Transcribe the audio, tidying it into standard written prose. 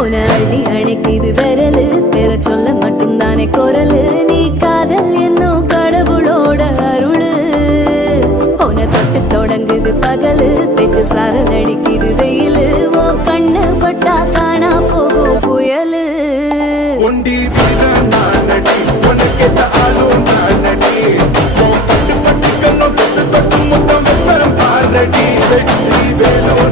உன அள்ளி அணைக்குது விரலு பெற சொல்ல மட்டும்தானே குரலு நீ காதல் என்னும் கடவுளோட அருளு உன தொட்டு தொடங்குது பகலு பேச்சில் சாரல் அடிக்குது வெயிலு ஓ கண்ணு பட்டா காணா போகும் புயலு ஒண்டி வீரன் நானடி உனக்கேத்த ஆளும் நானடி பட்டு பட்டு கண்ணம் தொட்டு தொட்டு முத்தம் வெப்பம் பாரடி வெற்றி வேணும்